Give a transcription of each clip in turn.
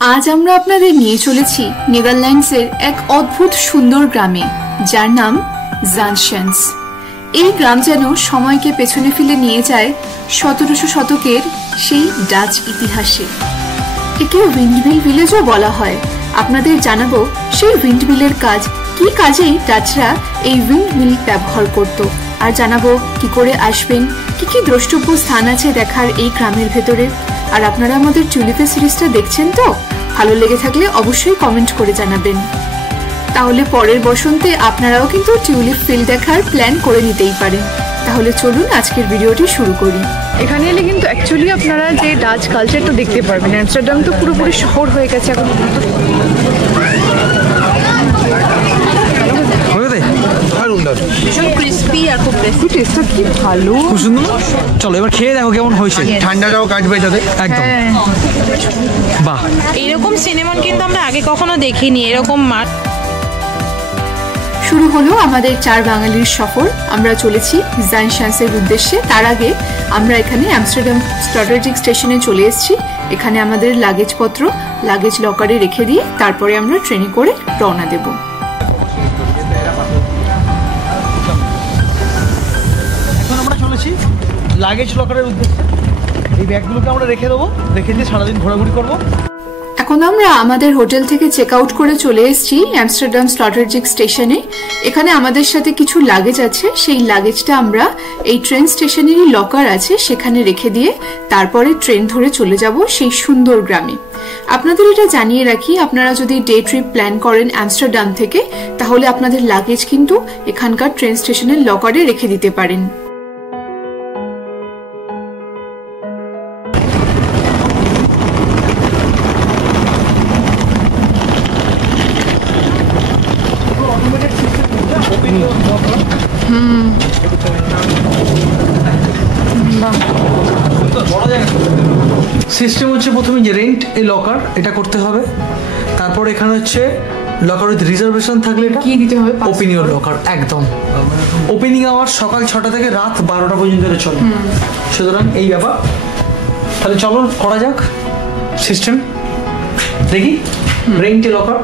আজ আমরা আপনাদের নিয়ে চলেছি নেদারল্যান্ডসের এক অদ্ভুত সুন্দর গ্রামে, যার নাম জানশান্স। এই গ্রাম যেন সময়কে পেছনে ফেলে নিয়ে যায় 1700 শতকের সেই ডাচ ইতিহাসে। একে উইন্ডমিল ভিলেজও বলা হয়। আপনাদের জানাবো সেই উইন্ডমিলের কাজ, কি কাজেই ডাচরা এই উইন্ডমিল ব্যবহার করত, আর জানাবো কি করে আসবেন, কি কি দ্রষ্টব্য স্থান আছে দেখার এই গ্রামের ভেতরে। আর আপনারা আমাদের টিউলিপের সিরিজটা দেখছেন তো? ভালো লেগে থাকলে অবশ্যই কমেন্ট করে জানাবেন। তাহলে পরের বসন্তে আপনারাও কিন্তু টিউলিপ ফিল্ড দেখার প্ল্যান করে নিতেই পারেন। তাহলে চলুন আজকের ভিডিওটি শুরু করি। এখানে এলে কিন্তু অ্যাকচুয়ালি আপনারা যে ডাচ কালচারটা দেখতে পারবেন। অ্যামস্টারডাম তো পুরোপুরি শহর হয়ে গেছে এখন। ক্রিসপি আর খুব টেস্টটা কি ভালো, খুব সুন্দর। চলো এবার খেয়ে দেখো কেমন হয়েছে। ঠান্ডাটাও কাটবে যাতে একদম। বাহ, এরকম সিনেমা কিন্তু আমরা আগে কখনো দেখিনি। এরকম মাঠ শুরু হলো আমাদের 4 বাঙালির সফর। আমরা চলেছি জানশান্সের উদ্দেশ্যে। তার আগে আমরা এখানে আমস্টারডাম স্লটারজিক স্টেশনে চলে এসেছি। এখানে আমাদের লাগেজপত্র লাগেজ লকারে রেখে দিয়ে তারপরে আমরা ট্রেনে করে রওনা দেব। এখন আমরা চলেছি লাগেজ লকারের উদ্দেশ্যে। এই ব্যাগগুলোকে আমরা রেখে দেবো, রেখে দিয়ে সারাদিন ঘোরাঘুরি করবো। এখন আমরা আমাদের হোটেল থেকে চেক আউট করে চলে এসেছি আমস্টারডাম স্লটারজিক স্টেশনে। এখানে আমাদের সাথে কিছু লাগেজ আছে। সেই লাগেজটা আমরা এই ট্রেন স্টেশনেরই লকার আছে সেখানে রেখে দিয়ে তারপরে ট্রেন ধরে চলে যাব সেই সুন্দর গ্রামে। আপনাদের এটা জানিয়ে রাখি, আপনারা যদি ডে ট্রিপ প্ল্যান করেন আমস্টারডাম থেকে, তাহলে আপনাদের লাগেজ কিন্তু এখানকার ট্রেন স্টেশনের লকারে রেখে দিতে পারেন। সিস্টেম হচ্ছে প্রথমে যে রেন্ট এই লকার এটা করতে হবে। তারপর এখানে হচ্ছে লকার উইথ রিজার্ভেশন থাকলে এটা কি দিতে হবে? Opening locker. একদম ওপেনিং আওয়ার সকাল 6টা থেকে রাত 12টা পর্যন্ত এটা চলে। সুতরাং এই ব্যাপার। তাহলে চলো করা যাক সিস্টেম। দেখি rent a locker.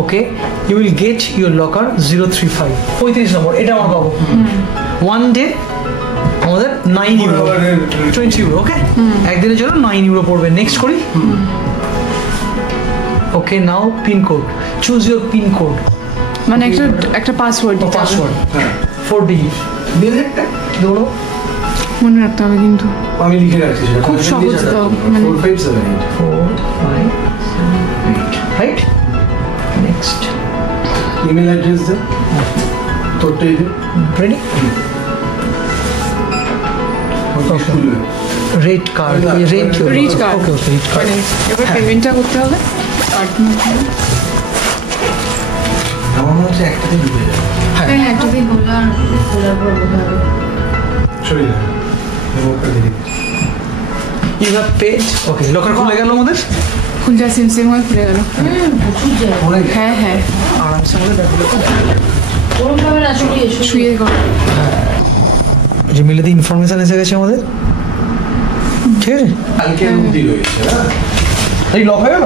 Okay, you will get your locker 035 35 number. এটা আমরা পাবো। ওয়ান ডে আমাদের 9 ইউরো 20 ইউরো। ওকে, একদিনের জন্য 9 ইউরো পড়বে। নেক্সট করি। ওকে, নাও পিনকোড, চুজ ইউর পিনকোড। মানে একটা পাসওয়ার্ড দিতে হবে। পাসওয়ার্ড 4 ডিজিট ধরো, মনে রাখতে হবে কিন্তু আমি লিখে রাখছি সেটা খুব সহজ তো। মানে 4578 রাইট। নেক্সট ইমেল অ্যাড্রেস দে, তোরটাই দে। Ready. Rate card, rate reach card. Okay okay, reach card. এবার পেমেন্টটা করতে হবে কার্ড মাধ্যমে। আমার মনে হচ্ছে একটাতে ঢুকে যাবে। হ্যাঁ, একটা দিন হলো আর খোলার পর বোঝা হবে। সরি না, মুখটা দেখি। You have paid. Okay, locker খুলে গেল আমাদের। খুলটা সিম হয়ে খুলে গেল। অনেক হ্যাঁ হ্যাঁ, আরামসে আমাদের ব্যাগগুলো শুয়ে গেল। যে মিলেতে ইনফরমেশন এসে গেছে আমাদের। ঠিক আছে, কালকে অবধি রয়েছে। এই লক হয়ে গেল।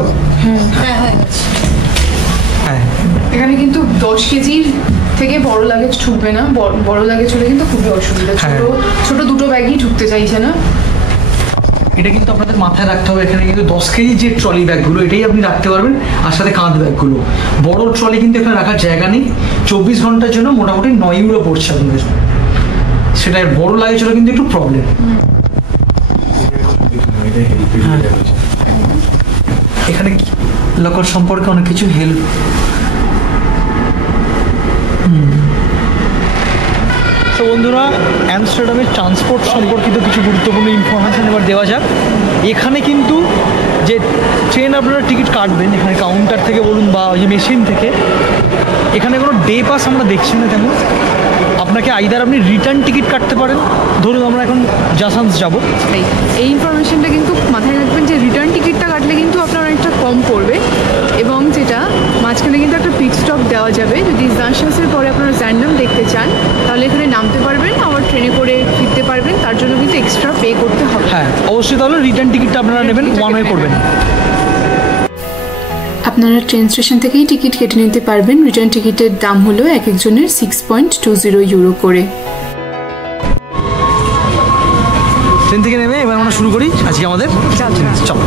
হ্যাঁ এখানে কিন্তু 10 কেজির থেকে বড় লাগেজ ঢুকবে না। বড় লাগেজ হলে কিন্তু খুবই অসুবিধা। ছোট দুটো ব্যাগই ঢুকতে চাইছে না। এটা কিন্তু আপনাদের মাথায় রাখতে হবে। এখানে কিন্তু 10 কেজি যে ট্রলি ব্যাগগুলো এটাই আপনি রাখতে পারবেন, আর সাথে কাঁধ ব্যাগগুলো। বড় ট্রলি কিন্তু এখানে রাখার জায়গা নেই। 24 ঘন্টার জন্য মোটামুটি 9 ইউরো পড়ছে আপনাদের। সেটা বড় লাগেজ হলে কিন্তু একটু প্রবলেম। এখানে লকার সম্পর্কে অনেক কিছু হেল্প। তো বন্ধুরা, আমস্টারডামের ট্রান্সপোর্ট সম্পর্কিত কিছু গুরুত্বপূর্ণ ইনফরমেশান এবার দেওয়া যাক। এখানে কিন্তু যে ট্রেন আপনারা টিকিট কাটবেন এখানে কাউন্টার থেকে বলুন বা ওই যে মেশিন থেকে, এখানে কোনো ডে পাস আমরা দেখছি না তেমন। আপনাকে আইদার আপনি রিটার্ন টিকিট কাটতে পারেন। ধরুন আমরা এখন জাসান্স যাব, এই ইনফরমেশনটা কিন্তু মাথায় রাখবেন যে রিটার্ন টিকিটটা কাটলে কিন্তু আপনার অনেকটা কম পড়বে, এবং যেটা মাঝখানে কিন্তু একটা পিট স্টপ দেওয়া যাবে। যদি জানশান্সের পরে আপনারা জ্যান্ডাম দেখতে চান তাহলে এখানে নামতে পারবেন, আবার ট্রেনে করে ফিরতে পারবেন। তার জন্য কিন্তু এক্সট্রা পে করতে হবে। হ্যাঁ অবশ্যই। অবশ্যই তাহলে রিটার্ন টিকিটটা আপনারা নেবেন, ওয়ান ওয়ে করবেন। আপনারা ট্রেন স্টেশন থেকেই টিকিট কেটে নিতে পারবেন। রিটার্ন টিকিটের দাম হলো এক একজনের 6.20 ইউরো করে। ট্রেন থেকে নেমে এবার আমরা শুরু করি আজকে আমাদের চল।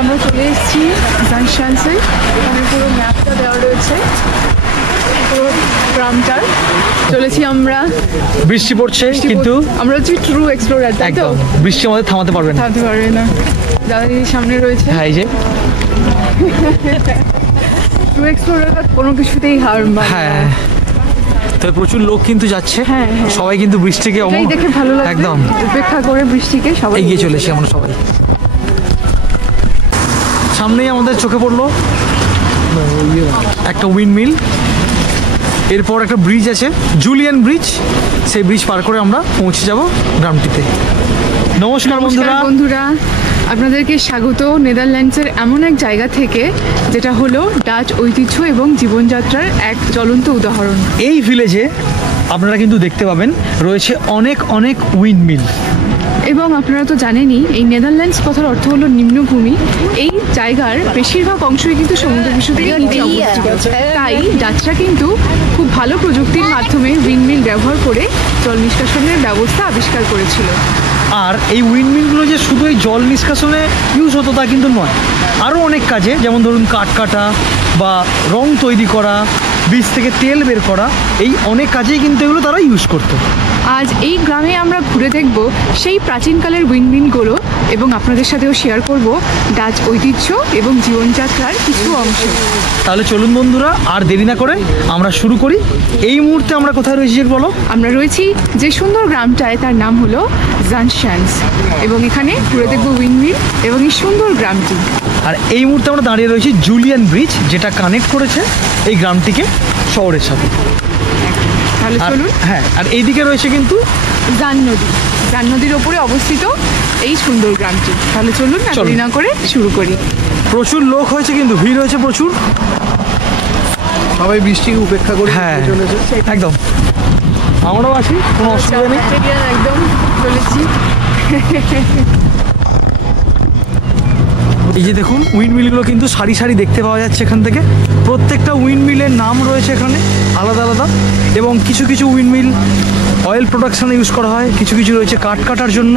আমরা চলে এসেছি জানশান্সে, এখানে পুরো ম্যাপটা দেওয়া রয়েছে পুরো গ্রামটার। চলেছি আমরা, বৃষ্টি পড়ছে কিন্তু আমরা হচ্ছি ট্রু এক্সপ্লোরার, তাই তো? একদম বৃষ্টি আমাদের থামাতে পারবে না। থামতে পারবে না। দাদা দিদি সামনে রয়েছে। হ্যাঁ, এই যে ট্রু এক্সপ্লোরার কোনো কিছুতেই হার মানে না। হ্যাঁ, তবে প্রচুর লোক কিন্তু যাচ্ছে। হ্যাঁ, হ্যাঁ। সবাই কিন্তু বৃষ্টিকে এটাই দেখে ভালো লাগছে, একদম উপেক্ষা করে বৃষ্টিকে সবাই এগিয়ে চলেছি আমরা সবাই। সামনেই আমাদের চোখে পড়লো একটা উইন্ডমিল, এরপর একটা ব্রিজ আছে, জুলিয়ান ব্রিজ। সেই ব্রিজ পার করে আমরা পৌঁছে যাব গ্রামটিতে। নমস্কার বন্ধুরা। বন্ধুরা, আপনাদেরকে স্বাগত নেদারল্যান্ডসের এমন এক জায়গা থেকে যেটা হলো ডাচ ঐতিহ্য এবং জীবনযাত্রার এক জ্বলন্ত উদাহরণ। এই ভিলেজে আপনারা কিন্তু দেখতে পাবেন রয়েছে অনেক অনেক উইন্ডমিল। এবং আপনারা তো জানেনই এই নেদারল্যান্ডস কথার অর্থ হলো নিম্নভূমি। এই জায়গার বেশিরভাগ অংশই কিন্তু সমুদ্রপৃষ্ঠ থেকে নিচে অবস্থিত। তাই ডাচরা কিন্তু খুব ভালো প্রযুক্তির মাধ্যমে উইন্ডমিল ব্যবহার করে জল নিষ্কাশনের ব্যবস্থা আবিষ্কার করেছিল। আর এই উইন্ডমিলগুলো যে শুধু এই জল নিষ্কাশনে ইউজ হতো তা কিন্তু নয়, আরও অনেক কাজে, যেমন ধরুন কাঠ কাটা বা রং তৈরি করা, বীজ থেকে তেল বের করা, এই অনেক কাজেই কিন্তু এগুলো তারা ইউজ করতো। আজ এই গ্রামে আমরা ঘুরে দেখব সেই প্রাচীনকালের উইন্ডমিলগুলো এবং আপনাদের সাথেও শেয়ার করব ডাচ ঐতিহ্য এবং জীবনযাত্রার কিছু অংশ। তাহলে চলুন বন্ধুরা, আর দেরি না করে আমরা শুরু করি। এই মুহূর্তে আমরা কোথায় রয়েছি বলো? আমরা রয়েছি যে সুন্দর গ্রামটায়, তার নাম হলো জানশান্স, এবং এখানে ঘুরে দেখব উইন্ডমিল এবং এই সুন্দর গ্রামটি। আর এই মুহূর্তে আমরা দাঁড়িয়ে রয়েছি জুলিয়ান ব্রিজ, যেটা কানেক্ট করেছে এই গ্রামটিকে শহরের সাথে। তাহলে চলুন। হ্যাঁ, আর এইদিকে রয়েছে কিন্তু জান নদী, জান নদীর ওপরে অবস্থিত এই সুন্দর গ্রামটি। তাহলে চলুন, আর দেরি না করে শুরু করি। প্রচুর লোক হয়েছে, কিন্তু ভিড় হয়েছে প্রচুর। সবাই বৃষ্টিকে উপেক্ষা করে হ্যাঁ, চলেছে। একদম আমরাও আছি, কোনো অসুবিধা নেই। একদম চলেছি। এই যে দেখুন, উইন্ডমিলগুলো কিন্তু সারি সারি দেখতে পাওয়া যাচ্ছে এখান থেকে। প্রত্যেকটা উইন্ডমিলের নাম রয়েছে এখানে আলাদা আলাদা, এবং কিছু কিছু উইন্ডমিল অয়েল প্রোডাকশনে ইউজ করা হয়, কিছু কিছু রয়েছে কাঠ কাটার জন্য।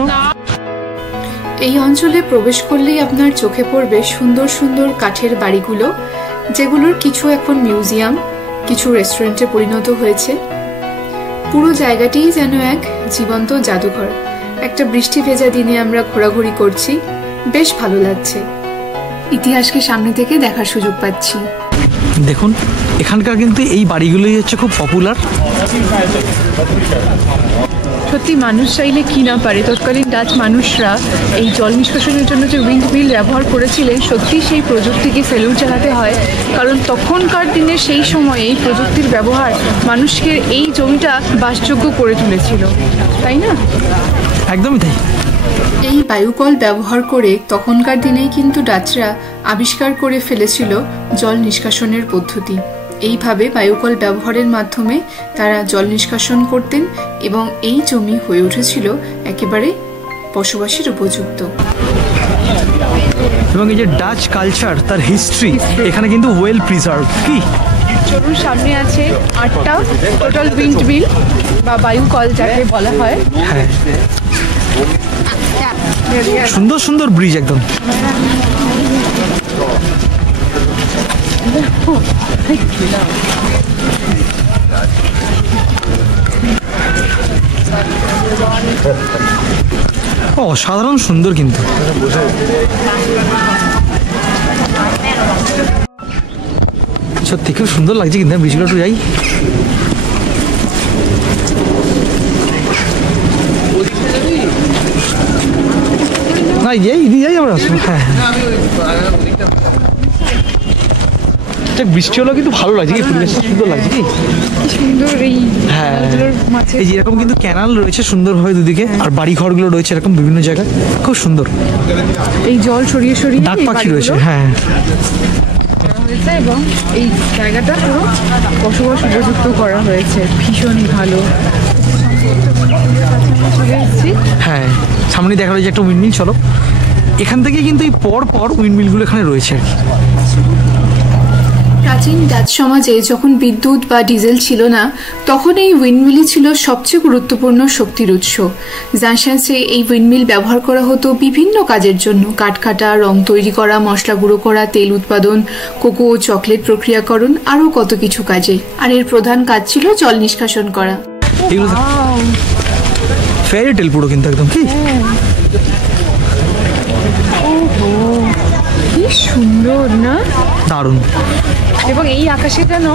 এই অঞ্চলে প্রবেশ করলেই আপনার চোখে পড়বে সুন্দর সুন্দর কাঠের বাড়িগুলো, যেগুলোর কিছু এখন মিউজিয়াম, কিছু রেস্টুরেন্টে পরিণত হয়েছে। পুরো জায়গাটিই যেন এক জীবন্ত জাদুঘর। একটা বৃষ্টি ভেজা দিনে আমরা ঘোরাঘুরি করছি, বেশ ভালো লাগছে। ইতিহাসকে সামনে থেকে দেখার সুযোগ পাচ্ছি। দেখুন, এখানকার কিন্তু এই বাড়িগুলোই হচ্ছে খুব পপুলার। সত্যি মানুষ চাইলে কি না পারে। তৎকালীন ডাচ মানুষরা এই জল নিষ্কাশনের জন্য যে উইন্ডমিল ব্যবহার করেছিলেন, সত্যি সেই প্রযুক্তিকে স্যালুট জানাতে হয়, কারণ তখনকার দিনে সেই সময়ে এই প্রযুক্তির ব্যবহার মানুষকে এই জমিটা বাসযোগ্য করে তুলেছিল, তাই না? একদমই তাই। এই বায়ুকল ব্যবহার করে তখনকার দিনেই কিন্তু ডাচরা আবিষ্কার করে ফেলেছিল জল নিষ্কাশনের পদ্ধতি। এইভাবে বায়ুকল ব্যবহারের মাধ্যমে তারা জল নিষ্কাশন করতেন এবং এই জমি হয়ে উঠেছিল একেবারে বসবাসের উপযুক্ত। এবং এই যে ডাচ কালচার, তার হিস্ট্রি এখানে কিন্তু ওয়েল প্রিজার্ভ। কি চলুন, সামনে আছে 8টা টোটাল উইন্ডমিল বা বায়ুকল যাকে বলা হয়। হ্যাঁ, সুন্দর সুন্দর ব্রিজ একদম। অসাধারণ সুন্দর কিন্তু। সত্যি খুব সুন্দর লাগছে কিন্তু। ব্রিজগুলো একটু যাই। না, যাই আমরা। হ্যাঁ, বৃষ্টি হলো কিন্তু ভালো লাগছে, কি পরিবেশটা সুন্দর লাগছে। কি সুন্দর এই হ্যাঁ, মাঝে এই যেরকম কিন্তু ক্যানাল রয়েছে সুন্দরভাবে দুদিকে, আর বাড়ি ঘরগুলো রয়েছে এরকম বিভিন্ন জায়গায়, খুব সুন্দর। এই জল সরিয়ে সরিয়ে ডাক এই পাখি রয়েছে। বাড়িগুলো হ্যাঁ, হয়েছে এবং এই জায়গাটা পুরো বসবাস উপযুক্ত করা হয়েছে। ভীষণ ভালো। চলে এসেছি। হ্যাঁ, সামনে দেখা যায় যে একটা উইন্ডমিল। চলো, এখান থেকে কিন্তু এই পর পর উইন্ডমিলগুলো এখানে রয়েছে আর কি। প্রাচীন ডাচ সমাজে যখন বিদ্যুৎ বা ডিজেল ছিল না, তখন এই উইন্ডমিলই ছিল সবচেয়ে গুরুত্বপূর্ণ শক্তির উৎস। জানশান্সে এই উইন্ডমিল ব্যবহার করা হতো বিভিন্ন কাজের জন্য: কাঠ কাটা, রং তৈরি করা, মশলা গুঁড়ো করা, তেল উৎপাদন, কোকো ও চকলেট প্রক্রিয়াকরণ, আরও কত কিছু কাজে। আর এর প্রধান কাজ ছিল জল নিষ্কাশন করা। এগুলো ফেয়ারি টেল পুরো কিন্তু একদম। কি কি সুন্দর না, দারুণ। এবং এই আকাশে যেন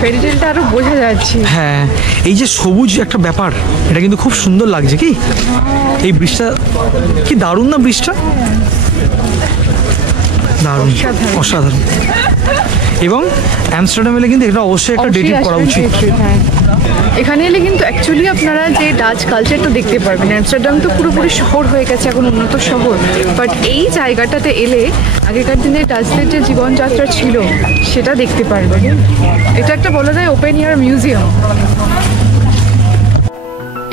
ফেরিটেলটা আরো বোঝা যাচ্ছে। হ্যাঁ, এই যে সবুজ একটা ব্যাপার, এটা কিন্তু খুব সুন্দর লাগছে। কি এই ব্রিজটা কি দারুণ না, ব্রিজটা দারুণ, অসাধারণ। এবং অ্যামস্টারডাম এলে কিন্তু এটা অবশ্যই একটা ডেটিং করা উচিত। এখানে এলে কিন্তু অ্যাকচুয়ালি আপনারা যে ডাচ কালচারটা দেখতে পারবেন। অ্যামস্টারডাম তো পুরোপুরি শহর হয়ে গেছে, এখন উন্নত শহর, বাট এই জায়গাটাতে এলে আগেকার দিনে ডাচদের যে জীবনযাত্রা ছিল সেটা দেখতে পারবেন। এটা একটা বলা যায় ওপেন এয়ার মিউজিয়াম।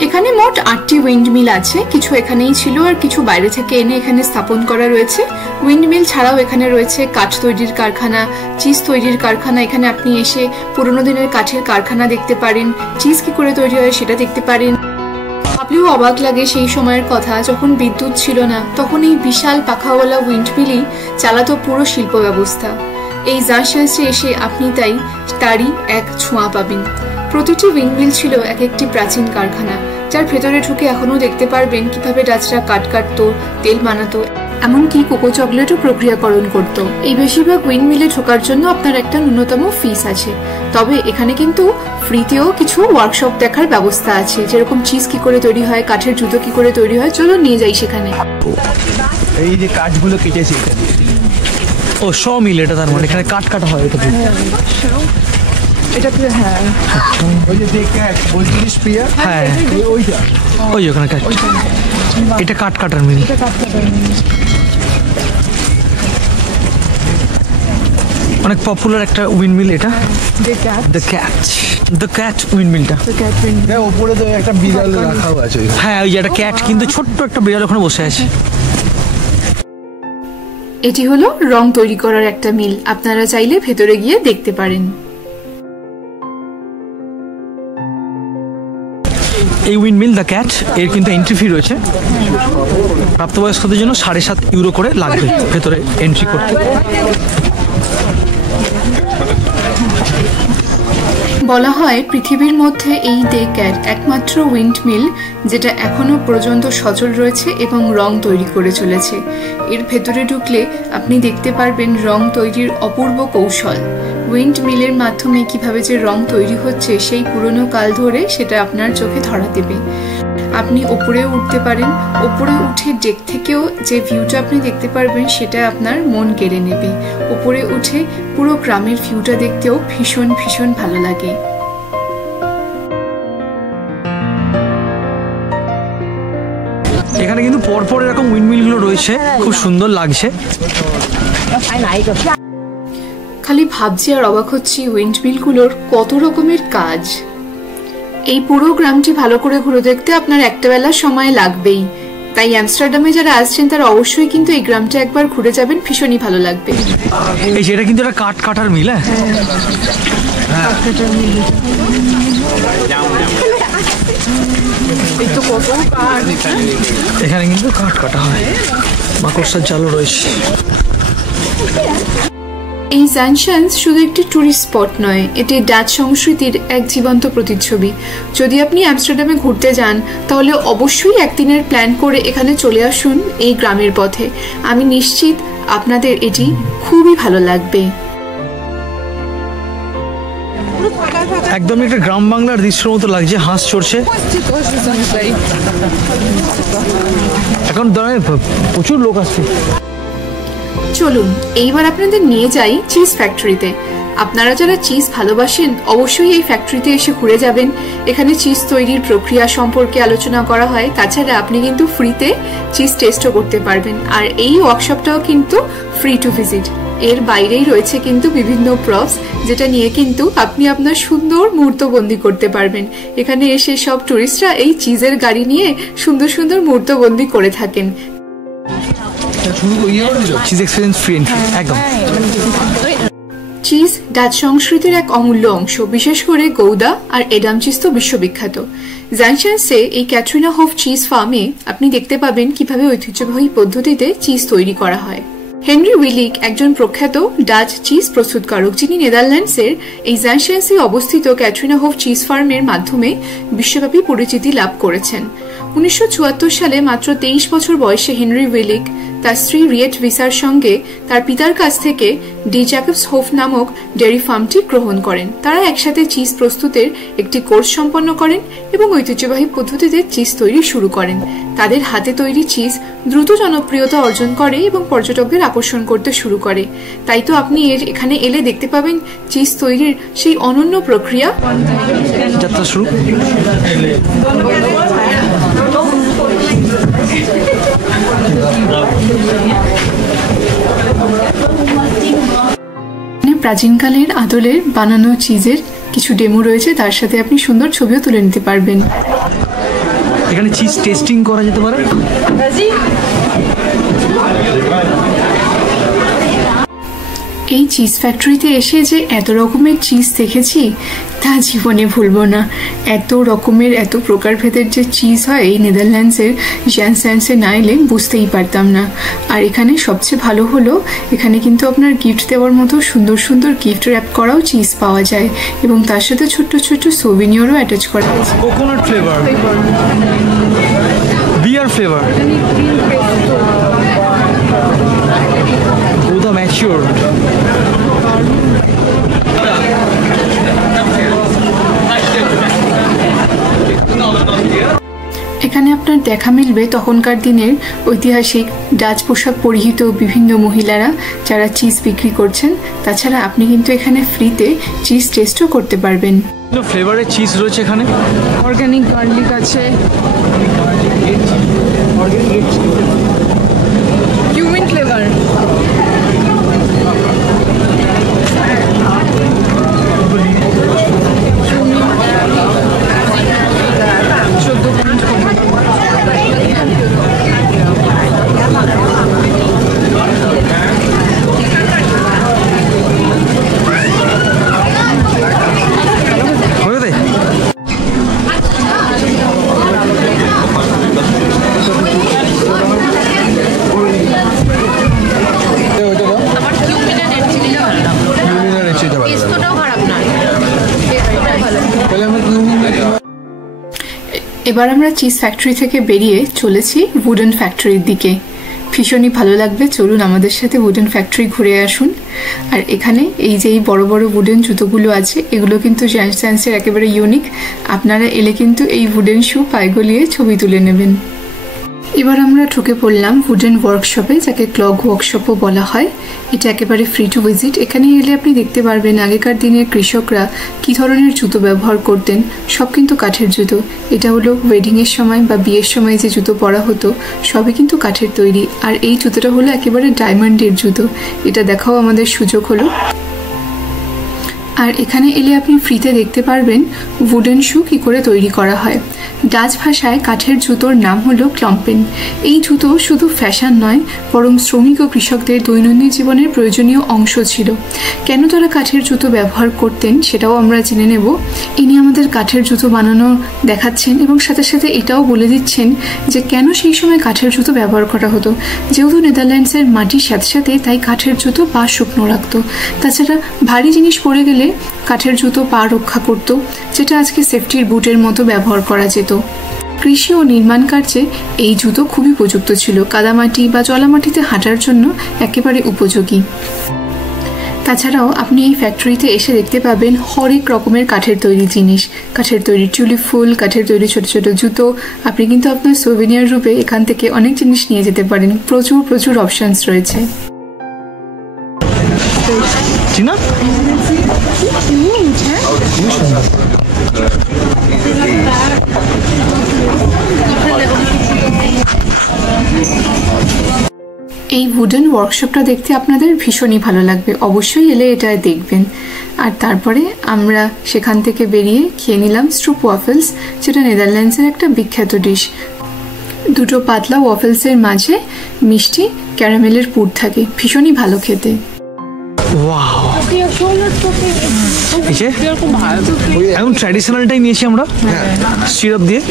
এখানে মোট 8টি উইন্ডমিল আছে। কিছু এখানেই ছিল আর কিছু বাইরে থেকে এনে এখানে স্থাপন করা রয়েছে। উইন্ডমিল ছাড়াও এখানে রয়েছে কাঠ তৈরির কারখানা, চিজ তৈরির কারখানা। এখানে আপনি এসে পুরোনো দিনের কাঠের কারখানা দেখতে পারেন, চিজ কি করে তৈরি হয় সেটা দেখতে পারেন। ভাবলেও অবাক লাগে সেই সময়ের কথা, যখন বিদ্যুৎ ছিল না, তখন এই বিশাল পাখাওয়ালা উইন্ডমিলই চালাতো পুরো শিল্প ব্যবস্থা। এই জানশান্সে এসে আপনি তারই এক ছোঁয়া পাবেন। প্রতিটি উইন্ডমিল ছিল এক একটি প্রাচীন কারখানা, যার ভেতরে ঢুকে এখনো দেখতে পারবেন কিভাবে ডাচরা কাঠ কাটতো, তেল বানাতো, এমনকি কোকো চকলেটও প্রক্রিয়াকরণ করত। এই বেশিরভাগ উইন্ডমিলে ঢোকার জন্য আপনার একটা ন্যূনতম ফিস আছে। তবে এখানে কিন্তু ফ্রিতেও কিছু ওয়ার্কশপ দেখার ব্যবস্থা আছে, যেরকম চিজ কি করে তৈরি হয়, কাঠের জুতো কি করে তৈরি হয়। চলো নিয়ে যাই সেখানে। এই যে কাঠগুলো কেটেছে এখানে, ও শ মিল, এটা তার মানে এখানে কাঠ কাটা হয়। এটা হ্যাঁ, ওই যে দেখে বলছিস প্রিয়া, হ্যাঁ ওইটা ওই ওখানে কাঠ, এটা কাঠ কাটার মিল। অনেক পপুলার একটা উইন্ডমিল এটা, দ্য ক্যাট উইন্ডমিলটা। ওপরে তো একটা বিড়াল রাখাও আছে। হ্যাঁ, ওই যে একটা ক্যাট, কিন্তু ছোট্ট একটা বিড়াল ওখানে বসে আছে। এটি হলো রং তৈরি করার একটা মিল। আপনারা চাইলে ভেতরে গিয়ে দেখতে পারেন। এই উইন্ডমিল দ্য ক্যাট এর কিন্তু এন্ট্রি ফি রয়েছে। প্রাপ্তবয়স্কদের জন্য 7.5 ইউরো করে লাগবে ভেতরে এন্ট্রি করতে। বলা হয় পৃথিবীর মধ্যে এই দ্য ক্যাট একমাত্র উইন্ডমিল যেটা এখনো পর্যন্ত সচল রয়েছে এবং রং তৈরি করে চলেছে। এর ভেতরে ঢুকলে আপনি দেখতে পারবেন রং তৈরির অপূর্ব কৌশল। উইন্ডমিলের মাধ্যমে কিভাবে যে রং তৈরি হচ্ছে সেই পুরনো কাল ধরে সেটা আপনার চোখে ধরা দেবে। আপনি ওপরে উঠতে পারেন, ওপরে উঠে ডেক থেকেও যে ভিউটা আপনি দেখতে পারবেন সেটা আপনার মন কেড়ে নেবে। ওপরে উঠে পুরো গ্রামের ভিউটা দেখতেও ভীষণ ভীষণ ভালো লাগে। এখানে কিন্তু পরপর এরকম উইন্ডমিলগুলো রয়েছে, খুব সুন্দর লাগছে। খালি ভাবছি আর অবাক হচ্ছি উইন্ডমিলগুলোর কত রকমের কাজ। এই পুরো গ্রামটি ভালো করে ঘুরে দেখতে আপনার একটা বেলা সময় লাগবেই। তাই অ্যামস্টারডামে যারা আসছেন তারা অবশ্যই কিন্তু এই গ্রামটা একবার ঘুরে যাবেন, ভীষণই ভালো লাগবে। এই যে এটা কিন্তু একটা কাঠ কাটার মিল। এখানে কিন্তু কাঠ কাটা হয়, মাকড়সার জালও রয়েছে। এই জানশান্স শুধু একটি ট্যুরিস্ট স্পট নয়, এটি ডাচ সংস্কৃতির এক জীবন্ত প্রতিচ্ছবি। যদি আপনি অ্যামস্টারডামে ঘুরতে যান তাহলে অবশ্যই একদিনের প্ল্যান করে এখানে চলে আসুন এই গ্রামের পথে। আমি নিশ্চিত আপনাদের এটি খুবই ভালো লাগবে। একদমই একটা গ্রাম বাংলার দৃশ্যের মতো লাগছে, হাঁস চড়ছে। এখন প্রচুর লোক আসছে। চলুন এইবার আপনাদের নিয়ে যাই চিজ ফ্যাক্টরিতে। আপনারা যারা চিজ ভালোবাসেন অবশ্যই এই ফ্যাক্টরিতে এসে ঘুরে যাবেন। এখানে চিজ তৈরির প্রক্রিয়া সম্পর্কে আলোচনা করা হয়। তাছাড়া আপনি কিন্তু ফ্রিতে চিজ টেস্টও করতে পারবেন। আর এই ওয়ার্কশপটাও কিন্তু ফ্রি টু ভিজিট। এর বাইরেই রয়েছে কিন্তু বিভিন্ন প্রপস, যেটা নিয়ে কিন্তু আপনি আপনার সুন্দর মুহূর্তবন্দি করতে পারবেন। এখানে এসে সব টুরিস্টরা এই চিজের গাড়ি নিয়ে সুন্দর সুন্দর মুহূর্তবন্দি করে থাকেন। চিজ এক্সপিরিয়েন্স ফ্রি এন্ট্রি একদম। চিজ ডাচ সংস্কৃতির এক অমূল্য অংশ, বিশেষ করে গৌদা আর এডাম চিজ তো বিশ্ববিখ্যাত। জানশান্সে এই ক্যাটরিনা হোফ চিজ ফার্মে আপনি দেখতে পাবেন কিভাবে ঐতিহ্যবাহী পদ্ধতিতে চিজ তৈরি করা হয়। হেনরি উইলিক একজন প্রখ্যাত ডাচ চিজ প্রস্তুতকারক, যিনি নেদারল্যান্ডসের এই জানশান্সে অবস্থিত ক্যাটরিনা হোফ চিজ ফার্মের মাধ্যমে বিশ্বব্যাপী পরিচিতি লাভ করেছেন। 1974 সালে মাত্র 23 বছর বয়সে হেনরি উইলিক তার স্ত্রী রিয়েট ভিসার সঙ্গে তার পিতার কাছ থেকে ডি জ্যাকবস হোফ নামক ডেয়ারি ফার্মটি গ্রহণ করেন। তারা একসাথে চিজ প্রস্তুতের একটি কোর্স সম্পন্ন করেন এবং ঐতিহ্যবাহী পদ্ধতিতে চিজ তৈরি শুরু করেন। তাদের হাতে তৈরি চিজ দ্রুত জনপ্রিয়তা অর্জন করে এবং পর্যটকদের আকর্ষণ করতে শুরু করে। তাই তো আপনি এখানে এলে দেখতে পাবেন চিজ তৈরির সেই অনন্য প্রক্রিয়া। যাত্রা শুরু। প্রাচীনকালের আদলের বানানো চিজের কিছু ডেমো রয়েছে, তার সাথে আপনি সুন্দর ছবিও তুলে নিতে পারবেন। এখানে চিজ টেস্টিং করা যেতে পারে। এই চিজ ফ্যাক্টরিতে এসে যে এত রকমের চিজ দেখেছি তা জীবনে ভুলবো না। এত রকমের এত প্রকারভেদের যে চিজ হয় এই নেদারল্যান্ডসের জানশান্সে না এলে বুঝতেই পারতাম না। আর এখানে সবচেয়ে ভালো হলো এখানে কিন্তু আপনার গিফট দেওয়ার মতো সুন্দর সুন্দর গিফট র্যাপ করাও চিজ পাওয়া যায় এবং তার সাথে ছোট্ট ছোট্ট সোভিনিয়রও অ্যাটাচ করা আছে। কোকোনাট ফ্লেভার, বিয়ার ফ্লেভার, ওটা ম্যাচিওর। এখানে আপনার দেখা মিলবে তখনকার দিনের ঐতিহাসিক ডাচ পোশাক পরিহিত বিভিন্ন মহিলারা যারা চিজ বিক্রি করছেন। তাছাড়া আপনি কিন্তু এখানে ফ্রিতে চিজ টেস্টও করতে পারবেন। ফ্লেভারের চিজ রয়েছে এখানে, অর্গানিক গার্লিক আছে, কিউমিন ফ্লেভার, এবার আমরা চিজ ফ্যাক্টরি থেকে বেরিয়ে চলেছি উডেন ফ্যাক্টরির দিকে। ভীষণই ভালো লাগবে, চলুন আমাদের সাথে উডেন ফ্যাক্টরি ঘুরে আসুন। আর এখানে এই যে এই বড় বড় উডেন জুতোগুলো আছে এগুলো কিন্তু জানশান্সের একেবারে ইউনিক। আপনারা এলে কিন্তু এই উডেন শু পায়ে গলিয়ে ছবি তুলে নেবেন। এবার আমরা ঢুকে পড়লাম উডেন ওয়ার্কশপে, যাকে ক্লগ ওয়ার্কশপও বলা হয়। এটা একেবারে ফ্রি টু ভিজিট। এখানে এলে আপনি দেখতে পারবেন আগেকার দিনের কৃষকরা কী ধরনের জুতো ব্যবহার করতেন। সব কিন্তু কাঠের জুতো। এটা হলো ওয়েডিংয়ের সময় বা বিয়ের সময় যে জুতো পরা হতো সবই কিন্তু কাঠের তৈরি। আর এই জুতোটা হলো একেবারে ডায়মন্ডের জুতো। এটা দেখাও আমাদের সুযোগ হলো। আর এখানে এলে আপনি ফ্রিতে দেখতে পারবেন উডেন শু কী করে তৈরি করা হয়। ডাচ ভাষায় কাঠের জুতোর নাম হলো ক্লম্পেন। এই জুতো শুধু ফ্যাশন নয়, বরং শ্রমিক ও কৃষকদের দৈনন্দিন জীবনের প্রয়োজনীয় অংশ ছিল। কেন তারা কাঠের জুতো ব্যবহার করতেন সেটাও আমরা জেনে নেব। ইনি আমাদের কাঠের জুতো বানানো দেখাচ্ছেন এবং সাথে সাথে এটাও বলে দিচ্ছেন যে কেন সেই সময় কাঠের জুতো ব্যবহার করা হতো। যেহেতু নেদারল্যান্ডসের মাটির সাথে সাথে তাই কাঠের জুতো পা শুকনো রাখতো। তাছাড়া ভারী জিনিস পরে গেলে কাঠের জুতো পা রক্ষা করত, যেটা আজকে সেফটির বুটের মতো ব্যবহার করা যেত। কৃষি ও নির্মাণ কার্যে এই জুতো খুবই উপযুক্ত ছিল। কাদামাটি বা জলামাটিতে হাঁটার জন্য একেবারে উপযোগী। তাছাড়াও আপনি এই ফ্যাক্টরিতে এসে দেখতে পাবেন হরেক রকমের কাঠের তৈরি জিনিস, কাঠের তৈরি টিউলিপ ফুল, কাঠের তৈরি ছোট ছোট জুতো। আপনি কিন্তু আপনার সোভেনিয়ার রূপে এখান থেকে অনেক জিনিস নিয়ে যেতে পারেন। প্রচুর প্রচুর অপশনস রয়েছে। এই উডেন ওয়ার্কশপটা দেখতে আপনাদের ভীষণই ভালো লাগবে, অবশ্যই এলে এটা দেখবেন। আর তারপরে আমরা সেখান থেকে বেরিয়ে খেয়ে নিলাম স্ট্রুপ ওয়াফেলস, যেটা নেদারল্যান্ডসের একটা বিখ্যাত ডিশ। দুটো পাতলা ওয়াফেলসের মাঝে মিষ্টি ক্যারামেলের পুর থাকে, ভীষণই ভালো খেতে। একদম ট্র্যাডিশনালটাই নিয়েছি আমরা সিরাপ দিয়ে।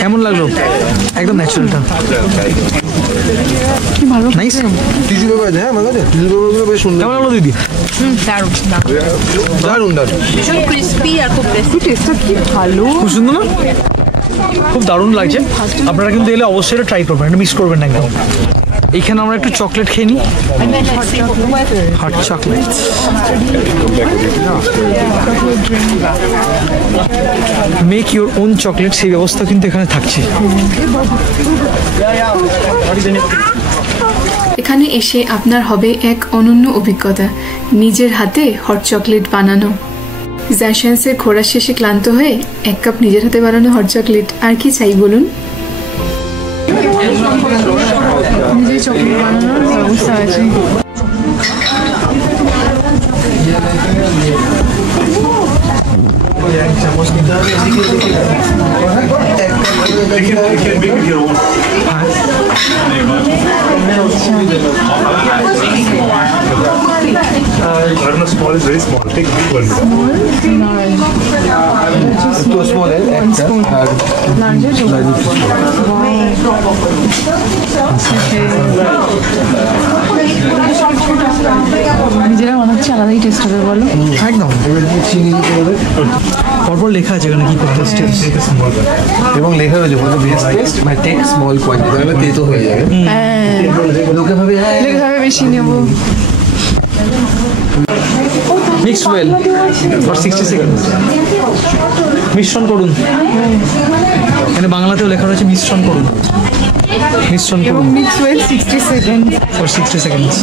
কেমন লাগলো? একদম ন্যাচারালটা ভালো, নাইস। টিস্যু পেপার আছে, হ্যাঁ আমার কাছে টিস্যু পেপারগুলো বেশ সুন্দর। কেমন লাগলো দিদি? দারুণ দারুণ দারুণ, ভীষণ ক্রিস্পি আর খুব টেস্টি। টেস্টটা কি ভালো, খুব সুন্দর না? খুব দারুণ লাগছে। আপনারা কিন্তু এলে অবশ্যই ট্রাই করবেন, এটা মিস করবেন না একদম। এইখানে আমরা একটু চকলেট খেয়ে নিই, hot chocolate. Make your own chocolate, সেই ব্যবস্থা কিন্তু এখানে থাকছে। এখানে এসে আপনার হবে এক অনন্য অভিজ্ঞতা, নিজের হাতে হট চকলেট বানানো। জানশ্যান্সের ঘোরা শেষে ক্লান্ত হয়ে 1 কাপ নিজের হাতে বানানো হট চকলেট, আর কি চাই বলুন? নিজেই চকলেট বানানোর ব্যবস্থা আছে। Small is very small. Take big one. তো স্মল আর নিজেরা বানাচ্ছে, আলাদাই টেস্ট হবে বলো। একদম। এবার চিনি দিতে হবে পরপর লেখা আছে এখানে কি করতে হবে। এবং লেখা রয়েছে বলতে বেস্ট টেস্ট মানে টেক স্মল কোয়ান্টিটি, তাহলে তেতো হয়ে যাবে। লোকে ভাবে লেখাবে বেশি নেব। Mix well for 60 seconds. মিশ্রণ করুন, এখানে বাংলাতেও লেখা রয়েছে মিশ্রণ করুন, মিশ্রণ করুন mix well 60 second for 60 seconds.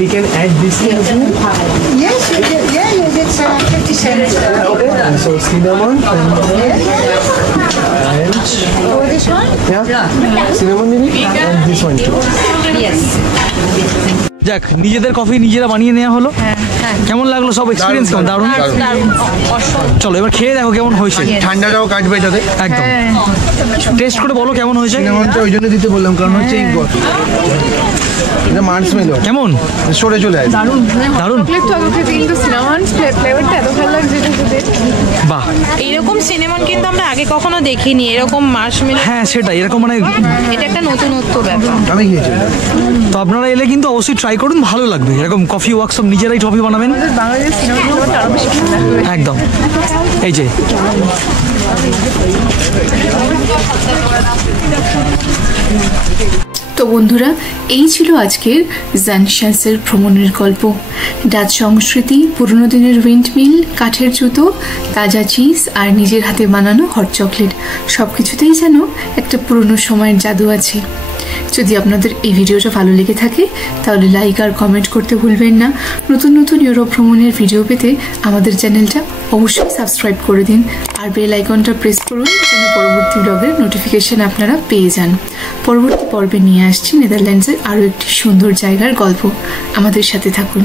we can add this in as well. Yes, you did. Yeah, you did 50 cents. Okay. So cinnamon and Oh, this one? yeah, cinnamon maybe and this one too. Yes. যাক, নিজেদের coffee নিজেরা বানিয়ে নেওয়া হলো। কেমন লাগলো সব experience? কেমন? দারুণ। চলো এবার খেয়ে দেখো কেমন হয়েছে। ঠান্ডাটাও কাটবে এটাতে একদম। টেস্ট করে বলো কেমন হয়েছে। সিনেমানটা ওই জন্য দিতে বললাম, কারণ হচ্ছে এই এটা মার্শমেলো কেমন সরে চলে আসে। দারুণ দারুণ। চকলেটটা আদৌ খেতে, কিন্তু সিনামন ফ্লেভারটা এত ভালো লাগছে এটা খেতে। বাহ, এইরকম সিনেমন কিন্তু আমরা আগে কখনো দেখিনি, এরকম মার্শমেলো। হ্যাঁ সেটাই, এরকম মানে এটা একটা নতুনত্ব ব্যাপার। আমি খেয়েছি। তো আপনারা এলে কিন্তু অবশ্যই ট্রাই করুন, ভালো লাগবে। এরকম কফি ওয়ার্কশপ নিজেরাই কফি বানাবেন। বাংলাদেশের সিনেমা ফ্লেভারটা আরো বেশি ভালো লাগবে। একদম। এই যে তো বন্ধুরা, এই ছিল আজকের জানশ্যান্সের ভ্রমণের গল্প। ডাচ সংস্কৃতি, পুরনো দিনের উইন্ডমিল, কাঠের জুতো, তাজা চিজ আর নিজের হাতে বানানো হট চকলেট, সব কিছুতেই যেন একটা পুরনো সময়ের জাদু আছে। যদি আপনাদের এই ভিডিওটা ভালো লেগে থাকে তাহলে লাইক আর কমেন্ট করতে ভুলবেন না। নতুন নতুন ইউরোপ ভ্রমণের ভিডিও পেতে আমাদের চ্যানেলটা অবশ্যই সাবস্ক্রাইব করে দিন আর বেল আইকনটা প্রেস করুন যেন পরবর্তী ব্লগের নোটিফিকেশন আপনারা পেয়ে যান। পরবর্তী পর্বে নিয়ে আসছি নেদারল্যান্ডসের আরও একটি সুন্দর জায়গার গল্প। আমাদের সাথে থাকুন।